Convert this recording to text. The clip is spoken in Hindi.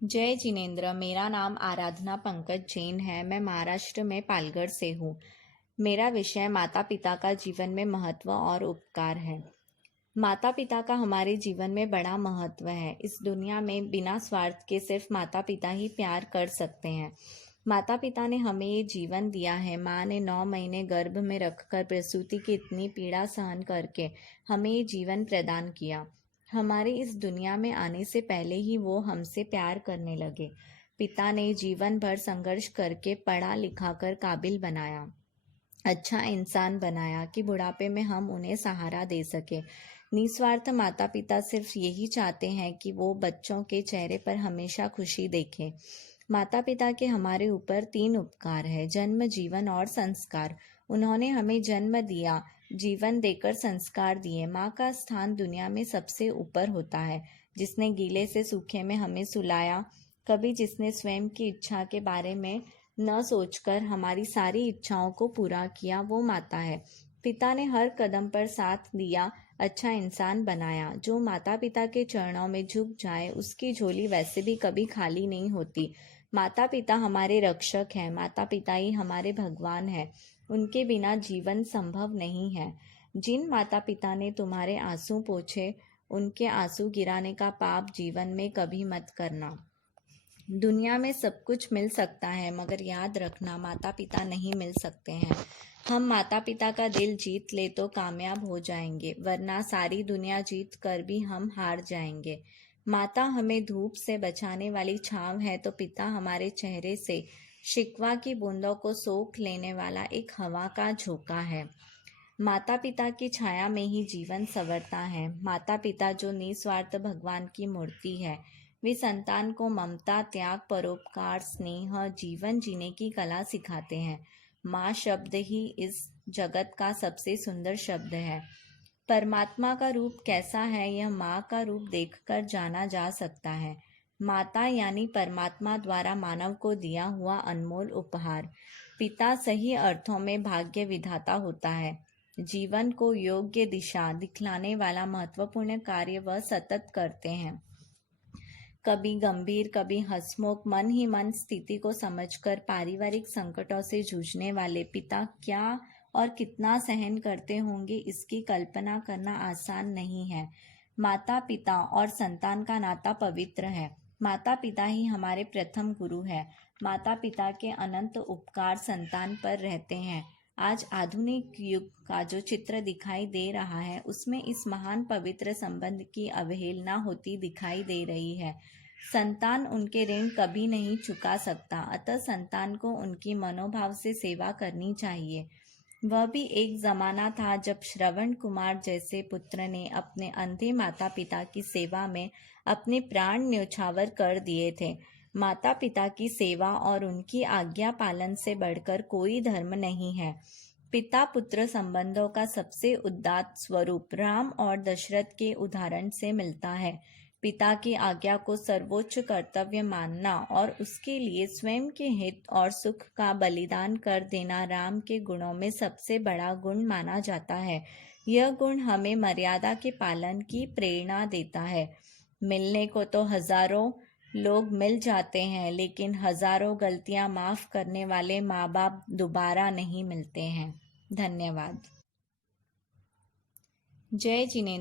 जय जिनेन्द्र। मेरा नाम आराधना पंकज जैन है। मैं महाराष्ट्र में पालघर से हूँ। मेरा विषय माता पिता का जीवन में महत्व और उपकार है। माता पिता का हमारे जीवन में बड़ा महत्व है। इस दुनिया में बिना स्वार्थ के सिर्फ माता पिता ही प्यार कर सकते हैं। माता पिता ने हमें ये जीवन दिया है। माँ ने 9 महीने गर्भ में रखकर प्रसूति की इतनी पीड़ा सहन करके हमें ये जीवन प्रदान किया। हमारे इस दुनिया में आने से पहले ही वो हमसे प्यार करने लगे। पिता ने जीवन भर संघर्ष करके पढ़ा लिखा कर काबिल बनाया, अच्छा इंसान बनाया कि बुढ़ापे में हम उन्हें सहारा दे सके। निस्वार्थ माता पिता सिर्फ यही चाहते हैं कि वो बच्चों के चेहरे पर हमेशा खुशी देखें। माता पिता के हमारे ऊपर 3 उपकार है: जन्म, जीवन और संस्कार। उन्होंने हमें जन्म दिया, जीवन देकर संस्कार दिए। माँ का स्थान दुनिया में सबसे ऊपर होता है, जिसने गीले से सूखे में हमें सुलाया। कभी जिसने स्वयं की इच्छा के बारे में न सोचकर हमारी सारी इच्छाओं को पूरा किया, वो माता है। पिता ने हर कदम पर साथ दिया, अच्छा इंसान बनाया। जो माता पिता के चरणों में झुक जाए, उसकी झोली वैसे भी कभी खाली नहीं होती। माता पिता हमारे रक्षक हैं। माता पिता ही हमारे भगवान हैं। उनके बिना जीवन संभव नहीं है। जिन माता पिता ने तुम्हारे आंसू पोंछे, उनके आंसू गिराने का पाप जीवन में कभी मत करना। दुनिया में सब कुछ मिल सकता है, मगर याद रखना, माता पिता नहीं मिल सकते हैं। हम माता पिता का दिल जीत ले तो कामयाब हो जाएंगे, वरना सारी दुनिया जीत कर भी हम हार जाएंगे। माता हमें धूप से बचाने वाली छांव है, तो पिता हमारे चेहरे से शिकवा की बूंदों को सोख लेने वाला एक हवा का झोंका है। माता पिता की छाया में ही जीवन संवरता है। माता पिता जो निस्वार्थ भगवान की मूर्ति है, वे संतान को ममता, त्याग, परोपकार, स्नेह, जीवन जीने की कला सिखाते हैं। माँ शब्द ही इस जगत का सबसे सुंदर शब्द है। परमात्मा का रूप कैसा है, यह माँ का रूप देखकर जाना जा सकता है। माता यानी परमात्मा द्वारा मानव को दिया हुआ अनमोल उपहार। पिता सही अर्थों में भाग्य विधाता होता है। जीवन को योग्य दिशा दिखलाने वाला महत्वपूर्ण कार्य वह सतत करते हैं। कभी गंभीर, कभी हंसमुख, मन ही मन स्थिति को समझकर पारिवारिक संकटों से जूझने वाले पिता क्या और कितना सहन करते होंगे, इसकी कल्पना करना आसान नहीं है। माता पिता और संतान का नाता पवित्र है। माता पिता ही हमारे प्रथम गुरु है। माता पिता के अनंत उपकार संतान पर रहते हैं। आज आधुनिक युग का जो चित्र दिखाई दे रहा है, उसमें इस महान पवित्र संबंध की अवहेलना होती दिखाई दे रही है। संतान उनके ऋण कभी नहीं चुका सकता, अतः संतान को उनकी मनोभाव से सेवा करनी चाहिए। वह भी एक जमाना था जब श्रवण कुमार जैसे पुत्र ने अपने अंधे माता पिता की सेवा में अपने प्राण न्यौछावर कर दिए थे। माता पिता की सेवा और उनकी आज्ञा पालन से बढ़कर कोई धर्म नहीं है। पिता पुत्र संबंधों का सबसे उदात्त स्वरूप राम और दशरथ के उदाहरण से मिलता है। पिता की आज्ञा को सर्वोच्च कर्तव्य मानना और उसके लिए स्वयं के हित और सुख का बलिदान कर देना राम के गुणों में सबसे बड़ा गुण माना जाता है। यह गुण हमें मर्यादा के पालन की प्रेरणा देता है। मिलने को तो हजारों लोग मिल जाते हैं, लेकिन हजारों गलतियां माफ करने वाले माँ बाप दोबारा नहीं मिलते हैं। धन्यवाद। जय जिनेन्द्र।